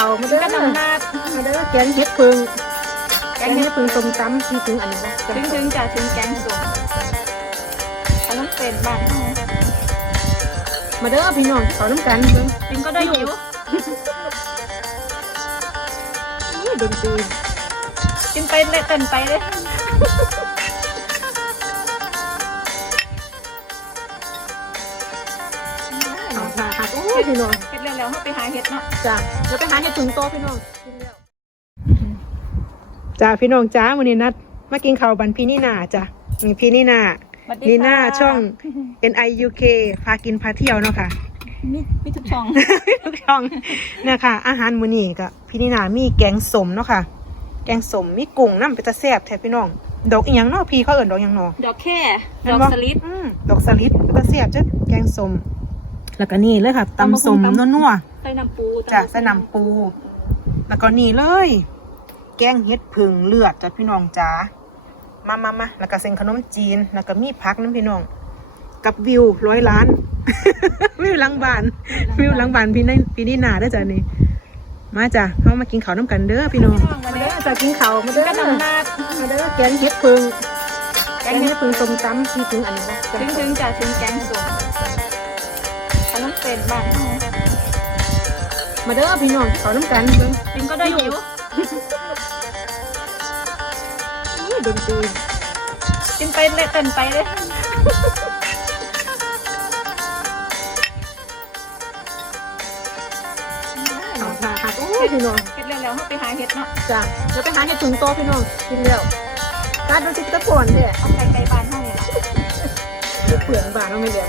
เขามาเด้อก็นำหน้ามาเด้อแกงเห็ดพึ่งแกงเห็ดพึ่งต้มตำที่ถึงอันนี้นะถึงถึงจะถึงแกงส้มเขาต้องเป็นบ้านเฮามาเด้อพี่น้องขอน้ำกันเบิ่งกินก็ได้หิวอุ้ยดนตรีกินไปเลยเต้นไปเลย พี่น้องเฮ็ดแล้วแล้วเฮาไปหาเฮ็ดเนาะจ้าเดี๋ยวไปหาเห็ดพึ่งโตพี่น้องจ้าพี่น้องจ้าวันนี้นัดมากินข้าวบันพี่นี่นาจ้ะนี่พี่นี่นาสวัสดีนี่หน้าค่ะช่อง N I U K พากินพาเที่ยวเนาะค่ะมีมีทุกช่องทุกช่องเนี่ยค่ะ อาหารมื้อนี้ก็พี่นี่นามีแกงสมเนาะค่ะ แกงสมมีกุ้งน้ำเป็นตะแซ่บแท้พี่น้อง ดอกอีหยังเนาะพี่เขาเอิ้นดอกหยังเนาะดอกแค่ ดอกสลิดอืมดอกสลิดเป็นตะแซ่บจ้ะแกงสม แล้วก็นี่เลยค่ะตำสมตำบักหุ่งตำนัวใส่น้ำปูๆจ้ะใส่น้ำปู แล้วก็นี่เลย แกงเห็ดผึ่งเลือดจ้ะพี่น้องจ๋ามามามาแล้วก็เส้นขนมจีน แล้วก็มีผักน้ำพี่น้อง กับวิวร้อยล้าน วิวหลังบาน วิวหลังบานพี่นี่พี่นี่นาได้อจ้ะนี่ มาจ้ะเข้ามากินข้าวน้ำกันเด้อพี่น้องพี่น้องมาเด้อจะกินข้าวมาเด้อก็นำหน้ามาเด้อแกงเห็ดผึ่งแกงเห็ดผึ่งต้มตำที่ถึงอันนี้นะถึงถึงจะถึงแกงส้ม เขาต้องเป็นบ้านเฮามาเด้อพี่น้องข้าวน้ำกันเบิ่งกินก็ได้หิวอุ้ยดนตรีกินไปเลยเต้นไปเลยเอาค่ะค่ะโอ้ยพี่น้องเฮ็ดแล้วแล้วเฮาไปหาเฮ็ดเนาะจ้ะเดี๋ยวไปหาเห็ดผึ่งโตพี่น้องกินแล้วการดูสิตะปอนเนี่ยเอาไก่ไก่บ้านเฮานี่ล่ะเปลืองบานเราไม่เหลือ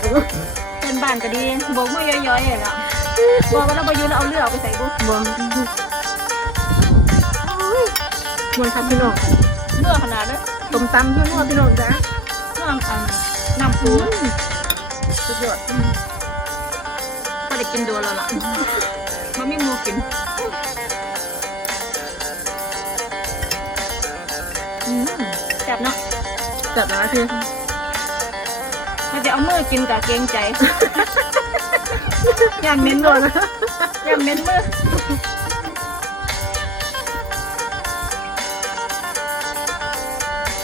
พี่อนบ้านก็ดีโบกมือย่อยๆเลยล่ะบอกว่าเราไปยืนเอาเรือเอาไปใส่บุบมวนครับพี่น้องเรือขนาดเลยต้มตำเพื่อนว่าพี่น้องจ้ะเรืออันน้ำปูสุดยอดไม่ได้กินโดนแล้วล่ะมันไม่มูกินอืมแซ่บเนาะจัดนะพี่ มันจะเอามือกินกับเกรงใจ ย่านเหม็นโดมือนนะย่านเหม็นมือ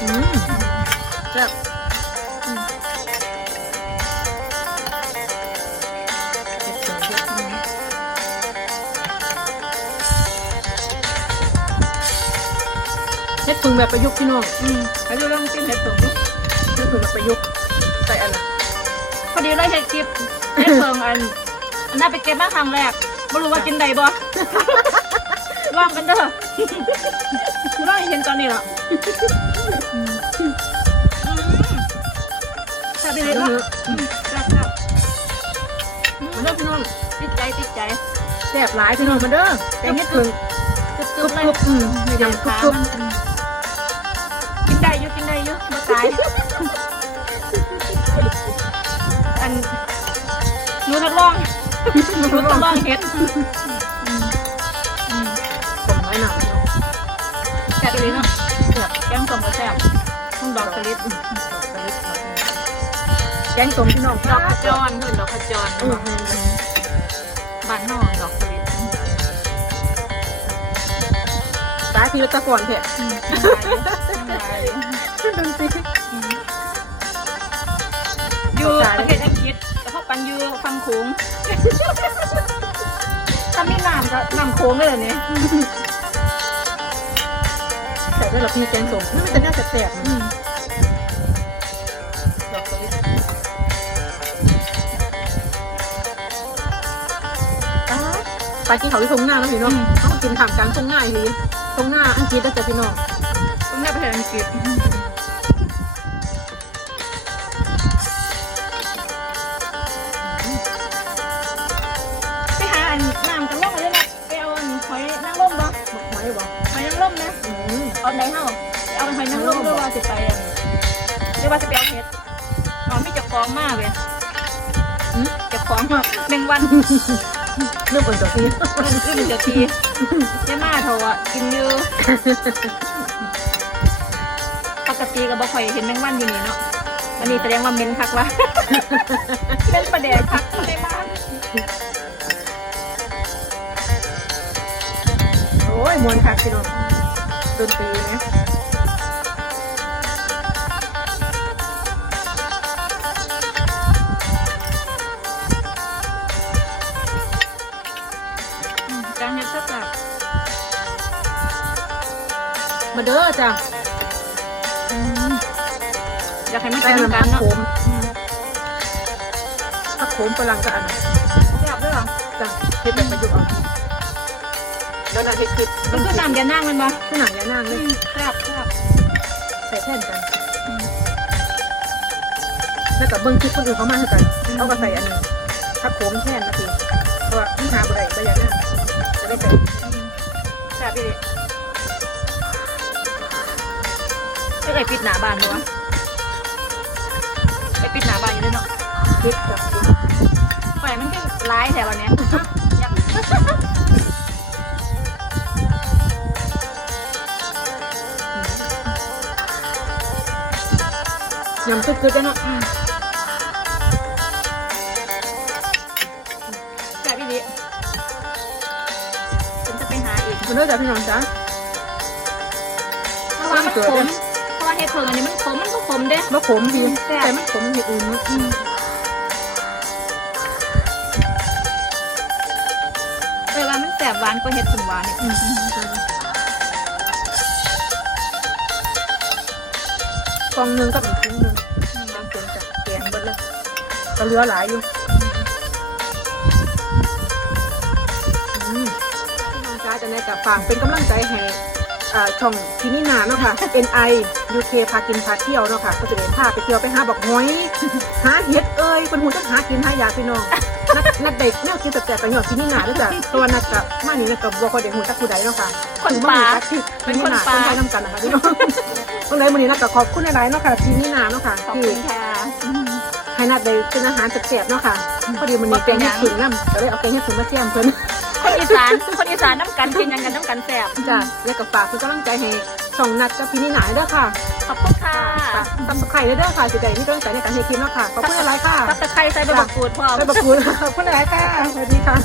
อืมแซ่บอืมเฮ็ดผึ่งแบบประยุกต์พี่น้องอืมแล้วดูลองกินเห็ดผงดูเฮ็ดผึ่งแบบประยุกต์ ใส่อันน่ะพอดีเลยเห็ดคลิปเห็ดเพิงอันอันน่าไปเก็บมาครั้งแรกไม่รู้ว่ากินได้บ่ลองกันเด้อลองให้เห็นตอนนี้เหรออืมแซ่บไปเลยเนาะอืมแซ่บแซ่บมาเด้อพี่น้องติดใจติดใจแซ่บหลายพี่น้องมาเด้อแกงเฮ็ดผึ่งกึบกกึรุบบเลยกรุบอืมไม่ยำกรุบกรุบกินได้อยู่กินได้อยู่บ่ตาย นูทดลองหนูทดลองเฮ็ดอืมอืมผมไว้หน่อยหน้องแซ่บเลยเนาะแกงส้มก็แซ่บต้องดอกสลิดแกงส้มพี่น้องดอกขจรเพิ่นดอกขจรบ้านนอกดอกสลิดตาทีละตะก่อนเถอะอยู่ประเทศอังกฤษ แต่พอปันอยู่ฟังโขงถ้ามีน้ำก็น้ำโขงเลยเหรอเนี่ยใส่ด้วยหรอพี่แกงส้มนี่มันจะน่าจะแสบอืนะมดอกสลิดตายไปกินเขาที่ทงหน้าแล้วพี่น้องเขากินถามกลางทงหน้าอีกทีทงหน้าอังกฤษแล้วจ้ะพี่น้องต้องได้ประเทศอังกฤษ อันน้ำกันล่มเลยนะไปเอาอันหอยนางรมบ่หมกไม้บ่หอยนางรมนะอืมเอาไหนเฮาเอาหอยนางรมหรือว่าสิไปอันหรือว่าสิไปเอาเห็ดอ๋อมีเจับของมากเว้ยอืมเจับของมาแมงวันเรื่องอื่นจ้ะพี่มันขึ้นเดี๋ยวทียายมาเถอะอะกินเยอะปกติก็บ่ค่อยเห็นแมงวันอยู่นี่เนาะอันนี้แสดงว่าเม็นคักวะ นตรีนะอืมการเฮ็ดสักแบบมาเด้อจ้ะอยากให้มันได้เป็นน้ำกัผันกเนาะโขมอืมผักโขมฝรั่งก็อันนั้นแซ่บด้วยเหรอจ้ะเฮ็ดแบบประยุกต์เอา แล้วน่ะเฮ็ดคลิปมันคือน้ำยานั่งมันบ่ขนาดยานางเลอืยมแซ่บแซ่บใส่แท่นกันแล้วกับเบิ้งคลิปคนอื่นเขามาให้กันเอาก็ใส่อันนี้ผักโขมแท่นนะพี่เพราะว่าพี่หาบ่ได้บ่อยากนั่งจะได้ใส่แซ่บพี่ก็เลยปิดหนาบานด้วยวะไปปิดหนาบานอยู่ด้วยเนาะคลิปจ้ะไฟมันก็ร้ายแถววันเนี้ย ยากยำกึดๆได้เนาะอืมแซ่บพี่ดิฉันจะไปหาอีกมาเด้อจ้ะพี่น้องจ้ะเพราะว่ามันขมเพราะว่าเห็ดเผือกอันนี้มันขมมันก็ขมเด้บ่ขมดีแซ่บแต่มันขมอย่างอื่นเนาะอืมเออว่ามันแสบหวานกว่าเห็ดผึ่งหวานเนี่ย อืมฟองหนึงกับอีกถุงหนึงน้ำเค็มจากแกงเบิดเลยก็เหลือหลายอยู่อืมพี่น้องจ้าจะแน่กับฝากเป็นกำลังใจให้อ่าช่องที่นี่นาเนาะค่ะ NI UK พากินพาเที่ยวเนาะค่ะก็จะเดินพาไปเที่ยวไปหาบอกหอย หาเห็ดเอ้ยเป็นหูจะหากินหายาพี่น้อง นักนักเด็กแนวกินแสบๆกันหยอดที่นี่นาด้วยจ้ะตัวนักกับมานี่นักกับบัวคอยเด็กหูจักผู้ใดเนาะค่ะคนป่าที่เป็ที่นนี่คนนาป่าคนไทยนำกันนะคะพี่น้องตรงไหนวันนี้นักกับขอบคุณอะไรเนาะค่ะที่นี่นาเนาะค่ะขอบที่คุณค่ะให้นัดได้เป็นอาหารแสบๆเนาะค่ะพอดีมันมีแกงเห็ดผึ่งน้ำก็เลยเอาแกงเห็ดผึ่งมาแจมเพิ่นคนอีสานคนอีสานน้ำกันกินยังกันน้ำกันแสบจ้ะแล้วก็ฝากเป็นกำลังใจให้ ช่องนัดกับพี่นี่หนาเด้อค่ะขอบคุณค่ะฝากตำสไครต์เด้อค่ะสิได้มีกำลังใจในการเฮ็ดคลิปเนาะค่ะขอบคุณหลายๆค่ะตับตะไคร้ใส่ใบมะกรูดพร้อมไปประคุณขอบคุณหลายๆค่ะสวัสดีค่ะ